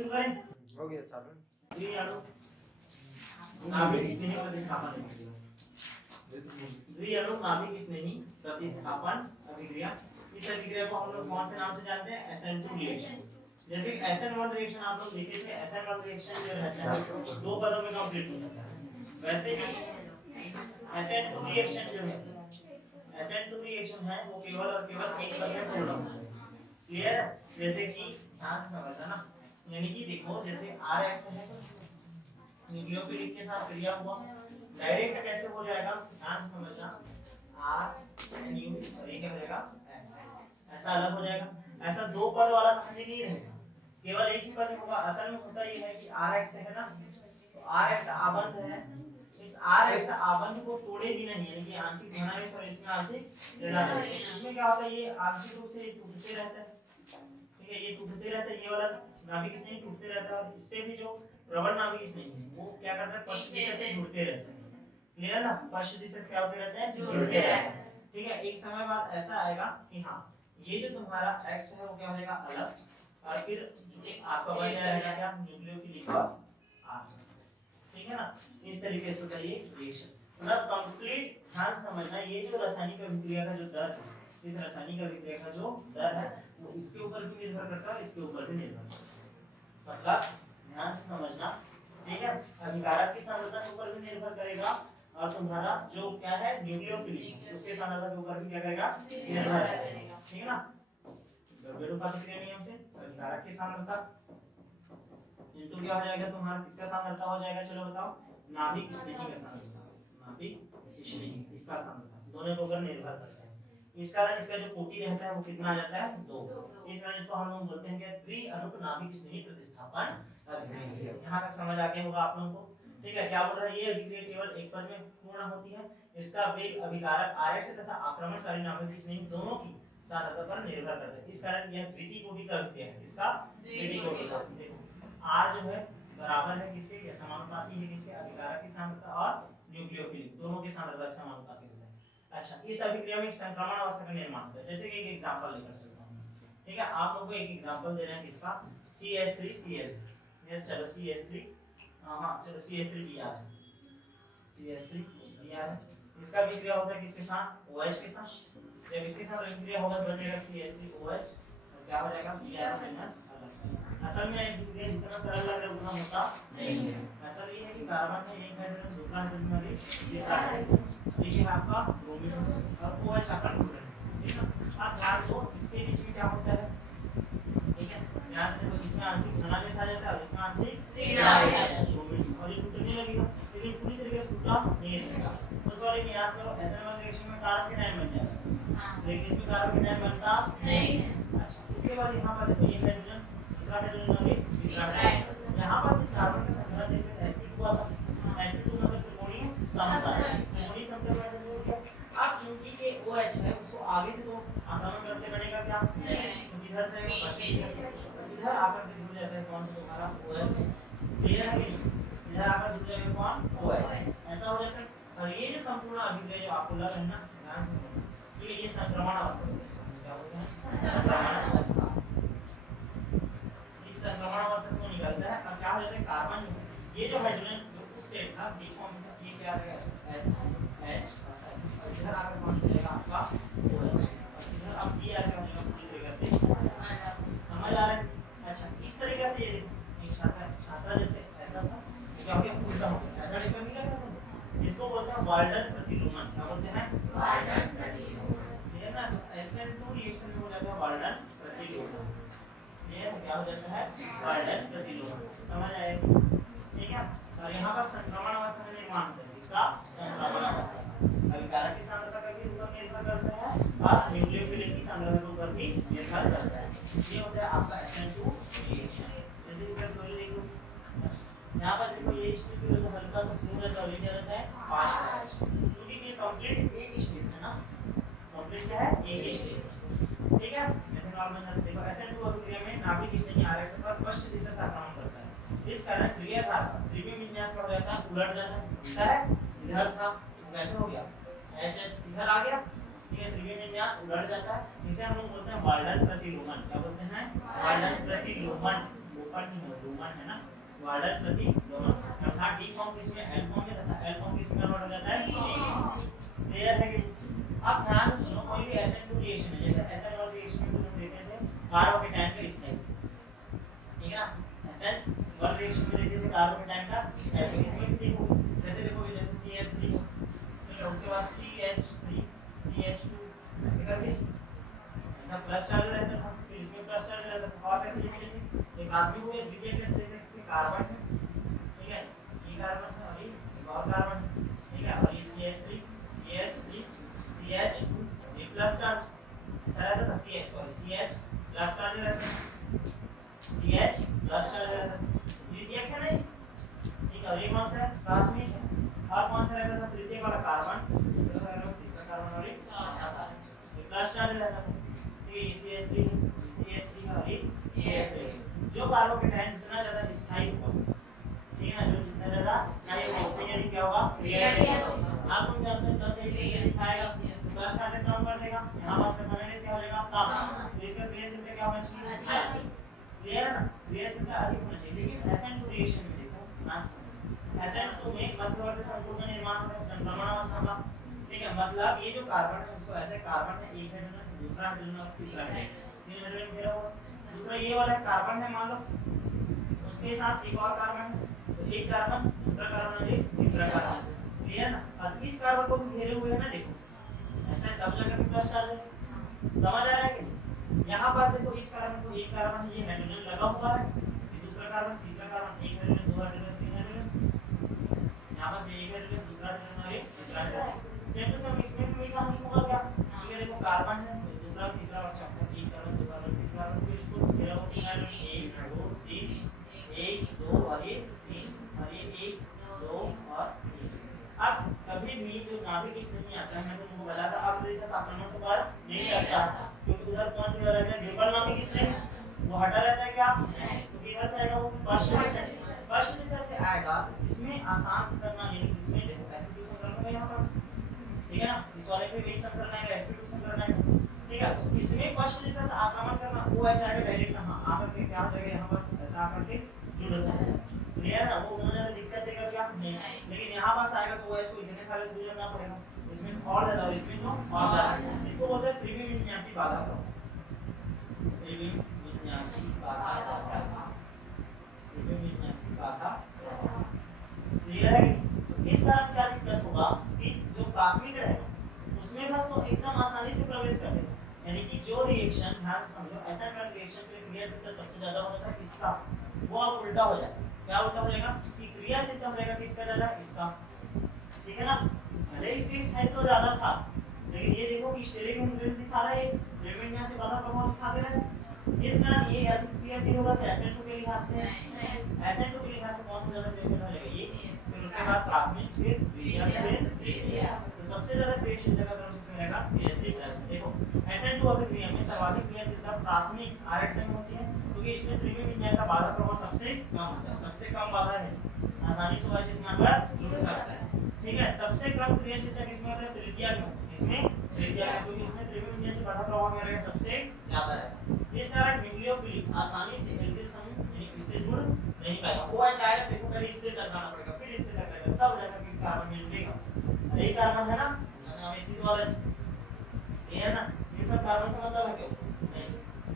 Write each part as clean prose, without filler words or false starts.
शुरू करें। हो गया चालू। द्विअणु नाभिक स्नेही प्रतिस्थापन अभिक्रिया। द्विअणु नाभिक स्नेही प्रतिस्थापन अभिक्रिया। इस अभिक्रिया को हम लोग कौन से नाम से जानते हैं? SN2 reaction. जैसे SN1 रिएक्शन आप लोग देखे थे, SN1 रिएक्शन जो रहता है दो पदों में कंप्लीट हो जाता है। वैसे ही SN2 रिएक्शन जो है, SN2 रिएक्शन है वो केवल और केवल एक पद में पूर्ण होता है। क्लियर? जैसे कि ध्यान से समझना ना, यानी कि देखो जैसे RH है न्यूक्लियोफिलिक के साथ क्रिया हुआ, डायरेक्ट कैसे हो जाएगा? ध्यान से समझना, RNU और ये क्या हो जाएगा? X, ऐसा अलग हो जाएगा। ऐसा दो पद वाला कहानी नहीं रहेगा, केवल एक ही पद होगा। असल में होता ये है कि RH है ना, तो RH आबंध है, इस RH आबंध को तोड़े भी नहीं, यानी कि आंशिक धनावेश और इसमें आंशिक ऋणावेश। इसमें क्या होता है? ये आंशिक रूप से टूटते रहता है, ठीक है, ये टूटते रहता है, ये वाला नाभिक स्नेही टूटते रहता है, और इससे भी जो प्रबल नाभिक स्नेही है वो क्या करता है? पश्च दिशा से जुड़ते रहते हैं। क्लियर ना? पश्च दिशा से क्या होते रहते हैं? जुड़ते रहते हैं। ठीक है, एक समय बाद ऐसा आएगा कि हाँ ये जो तुम्हारा X है वो क्या हो जाएगा? अलग, और फिर आपका बन जाएगा क्या? न्यूक्लियोफिलिक और R। ठीक है ना? इस तरीके से होता है ये रिएक्शन। मतलब कंप्लीट ध्यान से समझना, ये जो रासायनिक अभिक्रिया का जो दर है, इस रासायनिक अभिक्रिया का जो दर है वो इसके ऊपर भी निर्भर करता है, इसके ऊपर भी निर्भर करता है। मतलब ध्यान से समझना, ठीक है, अभिकारक की सांद्रता के ऊपर भी निर्भर करेगा, और तुम्हारा जो क्या है न्यूक्लियोफिलिक उसके सांद्रता के ऊपर भी क्या करेगा? निर्भर करेगा। ठीक है ना? द्रव्यरूपाधिक्रिया नियम से अभिकारक की सांद्रता इनटू क्या हो जाएगा? तुम्हारा किसका सांद्रता हो जाएगा? चलो बताओ, नाभिक स्नेही का सांद्रता, नाभिक स्नेही इसका सांद्रता दोनों के ऊपर निर्भर करता है। इस कारण इसका जो कोटि रहता है वो कितना आ जाता है? 2। इस कारण इसको हम लोग बोलते हैं कि द्विअणुक नाभिक स्नेही प्रतिस्थापन अभिक्रिया। यहां तक समझ आ गया होगा आप लोगों को? ठीक है, क्या बोल रहा है? ये अभिक्रिया केवल एक पद में पूर्ण होती है, इसका वेग अभिकारक RH तथा आक्रमणकारी नाभिक स्नेही दोनों की सांद्रता पर निर्भर करता है। इस कारण यह द्वितीय कोटि का अभिक्रिया है। इसका द्वितीय कोटि का। देखो R जो है बराबर है किसके? या समानुपाती है किसके? अभिकारक की सांद्रता और न्यूक्लियोफिलिक दोनों की सांद्रता के समानुपाती होता है। अच्छा, इस अभिक्रिया में संक्रमण अवस्था का निर्माण होता है। जैसे कि एक एग्जांपल लेकर चलता हूं, ठीक है, आप लोगों को एक एग्जांपल दे रहे हैं किसका? CH3Cl। यस, चलो CH3, हां चलो CH3Br, CH3Br इसका अभिक्रिया होता है किसके साथ? OH के साथ। जब इसके साथ अभिक्रिया होगा तो बनेगा CH3OH, और क्या हो जाएगा? Br minus. असल में अभिक्रिया जितना सरल लग रहा है उतना होता नहीं है। असल ये है कि कार्बन में एक हाइड्रोजन, दूसरा हाइड्रोजन में तीसरा हाइड्रोजन, ये आपका ब्रोमीन और OH आपका क्लोरीन। ठीक है, अब ध्यान दो इसके बीच में क्या होता है? ठीक है, ध्यान से देखो, इसमें आंशिक धनावेश आ जाता है और इसमें आंशिक ऋणावेश आ जाता है, और ये टूटने लगेगा, लेकिन पूरी तरीके से टूटा नहीं रहेगा। उस वाले में याद करो, SN1 रिएक्शन में कार्बन के टाइम बन जाएगा, लेकिन इसमें कार्बन के टाइम बनता नहीं है। अच्छा, इसके बाद यहाँ पर देखो, ये हाइड्रोजन, दूसरा हाइड्रोजन और तीसरा हाइड्रोजन, यहाँ पर इस कार्बन का संख्या देखते हैं sp2 आता है। sp2 मतलब त्रिकोणीय समतल, त्रिकोणीय समतल में ऐसे जोड़ दिया। अब चूंकि ये OH है उसको आगे से तो आक्रमण करते बनेगा क्या? नहीं, इधर से इधर आकर के जुड़ जाता है कौन सा? तुम्हारा OH। क्लियर है कि नहीं? इधर आकर जुड़ जाएगा कौन? OH। ऐसा हो जाता है। और ये जो संपूर्ण अभिक्रिया जो आपको लग रहा है ना, ध्यान से सुनो, ये संक्रमण अवस्था है। क्या बोलते हैं? संक्रमण अवस्था। इस संक्रमण अवस्था से वो निकलता है और क्या हो जाता है? कार्बन ये जो हाइड्रोजन जो उस स्टेट था बी फॉर्म था, ये क्या आ गया? H, इधर आकर कौन निकलेगा? आपका OH, इधर अब ये आकर निकलेगा पूरी तरीके से। समझ आ रहा है? अच्छा, इस तरीके से ये एक छात्रा जैसे ऐसा था, क्या हो गया? उल्टा हो गया। ऐसा टाइप का नहीं लगा था, जिसको बोलते हैं वाल्डन प्रतिलोमन। क्या बोलते हैं? वाल्डन प्रतिलोमन। ये ना SN2 रिएक्शन में हो जाता है वाल्डन प्रतिलोमन। ये क्या हो जाता है? वाल्डन प्रतिलोमन। समझ आए? ठीक है, और यहाँ पर संक्रमण अवस्था का निर्माण होता है। इसका संक्रमण अवस्था अभिकारक की सांद्रता का भी ऊपर निर्भर करता है और न्यूक्लियोफिलिक की सांद्रता के ऊपर भी निर्भर करता है। ये होता है आपका SN2 रिएक्शन। जैसे इसका थ्योरी देख लो, यहाँ पर देखो ये स्टेट जो हल्का सा स्मूथ रहता है, ये क्या रहता है? फास्ट, क्योंकि ये कंप्लीट एक स्टेट है ना, कंप्लीट क्या है? एक स्टेट। ठीक है, मेथनॉल में देखो SN2 अभिक्रिया में नाभिक स्नेही RH पर पश्च दिशा से आक्रमण करता है। इस कारण क्रियाधार त्रिविम विन्यास का हो जाता है, उलट जाता है। इधर था कैसे हो गया? HH इधर आ गया, ठीक है, त्रिविम विन्यास उलट जाता है। इसे हम लोग बोलते हैं वाल्डन प्रतिलोमन। क्या बोलते हैं? वाल्डन प्रतिलोमन। लोपन नहीं है, लोमन वार्डर प्रतिलोमन अर्थात डी फॉर्म किसमें एल फॉर्म में तथा एल फॉर्म किसमें कन्वर्ट हो जाता है डी। क्लियर है कि अब ध्यान से सुनो, कोई भी SN2 रिएक्शन है, जैसे SN वाला रिएक्शन में हम देते थे कार्बोकेटाइन का स्टाइल, ठीक है ना, SN वाला रिएक्शन में देते थे कार्बोकेटाइन का स्टाइल, इसमें देखो जैसे देखोगे जैसे CH3 ठीक है, उसके बाद CH3 CH2 ऐसे करके ऐसा प्लस चार्ज रहता था, फिर इसमें प्लस चार्ज रहता था, और कैसे लिखते थे एक आदमी को द्वितीय गैस देते थे कार्बन है, ठीक है, ये कार्बन है और ये एक और कार्बन है, ठीक है, और ये CH3 CH3 CH2 ये प्लस चार्ज ऐसा रहता था, CH प्लस चार्ज रहता था, CH प्लस चार्ज रहता था, द्वितीयक है नहीं, ठीक है, और ये कौन सा है प्राथमिक है, और कौन सा रहता था तृतीयक वाला कार्बन, दूसरा कार्बन और ये प्लस चार्ज रहता था, ये CH3 का और ये CH3 जो कार्बोकेटाइन जितना ज्यादा स्थायी होगा, ठीक है ना, जो जितना ज्यादा स्थायी होगा उतनी जल्दी क्या होगा क्रियाशील होगा। आप लोग जानते हैं प्लस एक दिखाएगा प्लस चार्ज कम कर देगा, यहां पास का फाइनल क्या हो जाएगा कम, तो इसका क्रियाशीलता क्या होना चाहिए, क्लियर है ना, क्रियाशीलता अधिक होना चाहिए। लेकिन SN2 रिएक्शन में देखो SN2 में मध्यवर्ती संकुल का निर्माण होता है संक्रमण अवस्था का, ठीक है, मतलब ये जो कार्बन है उसको ऐसे कार्बन है एक हाइड्रोजन दूसरा हाइड्रोजन और तीसरा हाइड्रोजन, तीन हाइड्रोजन घेरा हुआ, दूसरा ये वाला कार्बन है मान लो, उसके साथ एक और कार्बन है, तो एक कार्बन दूसरा कार्बन और तीसरा कार्बन, क्लियर ना, और इस कार्बन को घेरे हुए है ना, देखो ऐसा तब जाकर प्लस चार्ज है, समझ आ रहा है कि यहां पर देखो इस कार्बन को एक कार्बन ये हाइड्रोजन लगा हुआ है, दूसरा कार्बन तीसरा कार्बन एक हाइड्रोजन दो हाइड्रोजन तीन हाइड्रोजन, यहां पर एक हाइड्रोजन दूसरा हाइड्रोजन और तीसरा हाइड्रोजन, सेम टू सेम इसमें भी कहानी होगा क्या, ठीक है, देखो कार्बन है दूसरा तीसरा और चौथा एक कार्बन दो कार्बन तीन कार्बन, फिर इसको घेरा हुआ तीन हाइड्रोजन 1 2 3 1 2 और ये 3 और ये 1 2 और 3। अब कभी भी जो नाभिक स्थिति आता है मैं तुमको बताया था, अब रिसर्च आक्रमण तो कर नहीं सकता क्योंकि उधर कौन जुड़ा रहता है, द्विबल नाभिक स्थिति वो हटा रहता है क्या, क्योंकि इधर से आएगा वो पश्चिम दिशा से आएगा, इसमें आसान करना यानी इसमें देखो sp2 संकरण है यहां पास, ठीक है ना, इस वाले पे भी संकरण आएगा sp2 संकरण आएगा, ठीक है, तो इसमें पश्चिम दिशा से आक्रमण करना OH आएगा डायरेक्ट यहां आकर के क्या हो जाएगा यहां पास ऐसा आकर के जुड़ सकता है, क्लियर है, वो उतना ज्यादा दिक्कत देगा क्या नहीं, लेकिन यहां पास आएगा तो OH को इतने सारे से गुजरना पड़ेगा, इसमें और ज्यादा और इसमें तो और ज्यादा, इसको बोलते हैं त्रिविन्यासी बाधा प्रभाव, त्रिविन्यासी बाधा, क्लियर है। इस कारण क्या दिक्कत होगा कि जो प्राथमिक रहेगा उसमें बस तो एकदम आसानी से प्रवेश कर देगा, यानी कि जो रिएक्शन ध्यान से समझो ऐसा का रिएक्शन के क्रियाशीलता सबसे ज्यादा होता है इसका, वो अब उल्टा हो जाएगा, क्या उल्टा हो जाएगा कि क्रियाशीलता रहेगा किसका ज्यादा इसका, ठीक है ना, भले इसकी स्थायित्व ज्यादा था लेकिन ये देखो कि स्टेरिक इन्फ्लुएंस दिखा रहा है, त्रिविन्यास से बाधा प्रभाव दिखा दे रहा है, इस कारण ये अधिक क्रियाशील होगा कि SN2 के लिहाज से, SN2 के लिहाज से कौन सा ज्यादा क्रियाशील हो जाएगा ये, फिर उसके बाद प्राथमिक फिर द्वितीयक फिर तृतीयक, तो सबसे ज्यादा क्रियाशील जगह क्रम किसमें रहेगा CH3। देखो SN2 अभिक्रिया में सर्वाधिक क्रियाशीलता प्राथमिक RH में होती है क्योंकि इसमें त्रिविन्यास का बाधा प्रभाव सबसे कम होता है, सबसे कम बाधा है, आसानी से OH इसमें पर जुड़ सकता है, ठीक है, सबसे कम क्रियाशीलता किसमें होता है तृतीयक में, इसमें तृतीयक में क्योंकि इसमें त्रिविन्यास से बाधा प्रभाव क्या रहेगा सबसे ज्यादा है, इस कारण न्यूक्लियोफिलिक आसानी से एल्किल समूह यानी इससे जुड़ नहीं पाएगा, OH आएगा देखो पहले इससे टकराना पड़ेगा फिर इससे टकराएगा तब जाकर किस कार्बन में जुड़ेगा, यही कार्बन है ना, हमें इसी वाला ये है ना, इन सब कार्बन से मतलब है क्या उसको नहीं,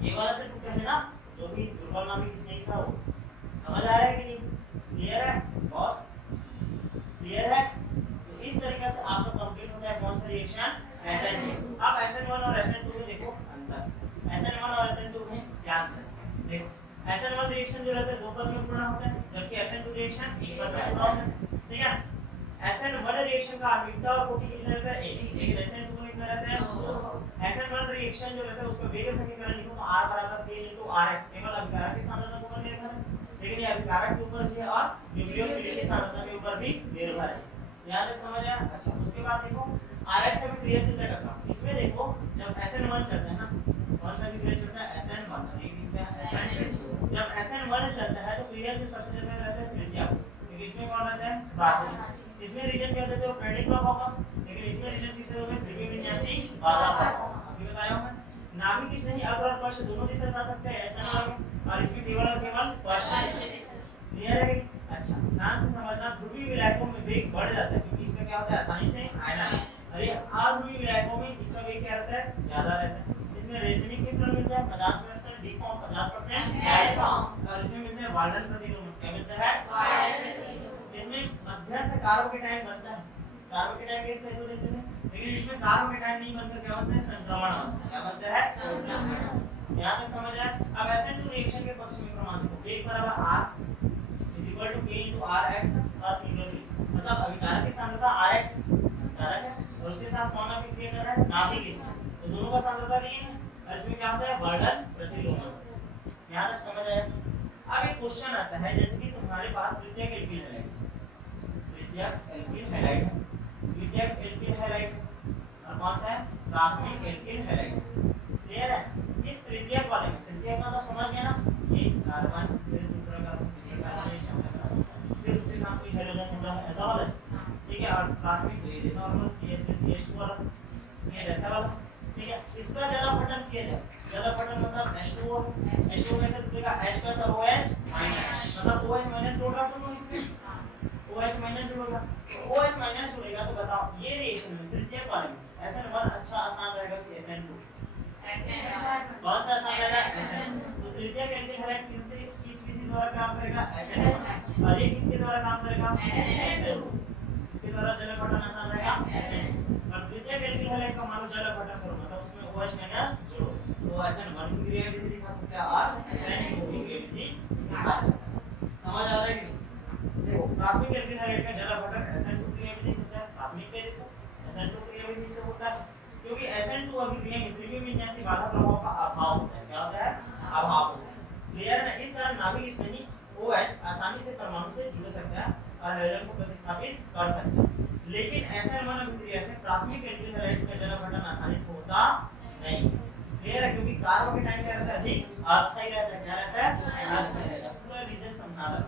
ये वाला से टूटे है ना, जो भी दुर्बल नाभिक स्नेही था वो, समझ आ रहा है कि नहीं, क्लियर है बॉस, क्लियर है, तो इस तरीके से आपका कंप्लीट होता है कौन सा रिएक्शन SN2। अब SN1 और SN2 में देखो अंतर, SN1 और SN2 में क्या अंतर है, देखो SN1 रिएक्शन जो रहता है दो पद में पूर्ण होता है जबकि SN2 रिएक्शन एक पद में पूर्ण होता है, ठीक है, SN1 रिएक्शन का आण्विकता और कोटि कितना रहता है 1, लेकिन SN2 में कितना रहता है 2। SN1 रिएक्शन जो रहता है उसका वेग समीकरण लिखो तो R बराबर K * RX, केवल अभिकारक की सांद्रता के ऊपर निर्भर है, लेकिन ये अभिकारक के ऊपर भी है और न्यूक्लियोफिलिक की सांद्रता के ऊपर भी निर्भर है, यहां तक समझ आया। अच्छा उसके बाद देखो RX का भी क्रियाशीलता का क्रम, इसमें देखो जब SN1 चलता है ना, कौन सा क्रिया चलता है SN1 और एक इसमें SN2, जब SN1 चलता है तो क्रियाशील सबसे ज्यादा रहता है तृतीयक, क्योंकि इसमें कौन रहता है प्राथमिक, इसमें रीजन क्या देते हो प्रेडिक प्रभाव का, लेकिन इसमें रीजन किससे होगा त्रिविन्यासी बाधा प्रभाव, अभी बताया हूं मैं, नाभिक किस नहीं अग्र और पश्च दोनों दिशा से आ सकते हैं SN1 में, और इसमें केवल और केवल पश्च, क्लियर है। ध्यान से समझना, ध्रुवीय विलायकों में वेग बढ़ जाता है क्योंकि इसका क्या होता है आसानी से आयन, अरे अध्रुवीय विलायकों में इसका वेग क्या रहता है ज्यादा रहता है। इसमें रेसिमिक मिश्रण मिलता है 50% डी फॉर्म 50% एल फॉर्म, और इसमें मिलता है वाल्टन प्रतिलोम, क्या मिलता है वाल्टन प्रतिलोम। इसमें मध्यस्थ कार्बोकेटायन बनता है, कार्बोकेटायन गैस का देते हैं, लेकिन इसमें कार्बोकेटायन नहीं बनकर क्या बनता है संक्रमण अवस्था, क्या बनता है संक्रमण अवस्था। यहां तक समझ आया। अब SN2 रिएक्शन के पक्ष में प्रमाण देखो, 1 बराबर R is equal to K into RX और थीटा, मतलब अभिकारक की सांद्रता RX कारक है और उसके साथ कौन अभिक्रिया कर रहा है नाभिक स्थिर, तो दोनों का सांद्रता लिए है और इसमें क्या होता है वर्णन प्रतिलोमन। यहां तक समझ आया। अब एक क्वेश्चन आता है, जैसे कि तुम्हारे पास तृतीयक एल्किल हैलाइड है, तृतीयक एल्किल हैलाइड है, तृतीयक एल्किल हैलाइड और कौन सा है प्राथमिक एल्किल हैलाइड, क्लियर है। इस तृतीयक वाले में, तृतीयक का तो समझ गया ना, एक कार्बन फिर दूसरा कार्बन फिर उसके साथ कोई हाइड्रोजन जुड़ा है ऐसा वाला, ठीक है। और प्राथमिक तो ये नॉर्मल CH3CH2 वाला, ये ऐसा वाला, ठीक है। इसका जलापठन किया जाए, जलापठन मतलब H2O, H2O में से टूटेगा H प्लस और OH माइनस, मतलब OH माइनस जोड़ रहा तुम इसमें, OH माइनस जुड़ेगा, OH माइनस जुड़ेगा तो बताओ ये रिएक्शन में तृतीयक वाले में SN1 अच्छा आसान रहेगा कि SN2, कौन सा आसान रहेगा SN2। तो तृतीयक एल्किल हैलाइड किस विधि द्वारा काम करेगा SN1, और ये किसके द्वारा काम करेगा SN2, इसके द्वारा जलापठन आसान रहेगा SN2। और तृतीयक एल्किल हैलाइड का मान लो जलापठन करो मतलब उसमें OH माइनस जोड़ो तो SN1 की क्रिया विधि दिखा सकते हैं और SN2 की क्रिया विधि दिखा सकते हैं। समझ आ रहा है कि नहीं? देखो प्राथमिक एल्किल हैलाइड का जलापठन SN2 क्रिया विधि से होता है, प्राथमिक पे देखो SN2 क्रिया विधि से होता है क्योंकि SN2 अभिक्रिया में त्रिविमीय विन्यासी बाधा प्रभाव का अभाव होता है, क्या होता है अभाव होता है, क्लियर है ना। इस कारण नाभिक स्नेही OH आसानी से परमाणु से जुड़ सकता है और हाइड्रोजन को प्रतिस्थापित कर सकता है, लेकिन SN1 अभिक्रिया से प्राथमिक एल्किल हैलाइड का जलापठन आसानी से होता नहीं, क्लियर है, क्योंकि कार्बोकेटायन क्या रहता है अधिक अस्थायी रहता है, क्या रहता है अस्थायी रहता है। पूरा रीजन समझा रहा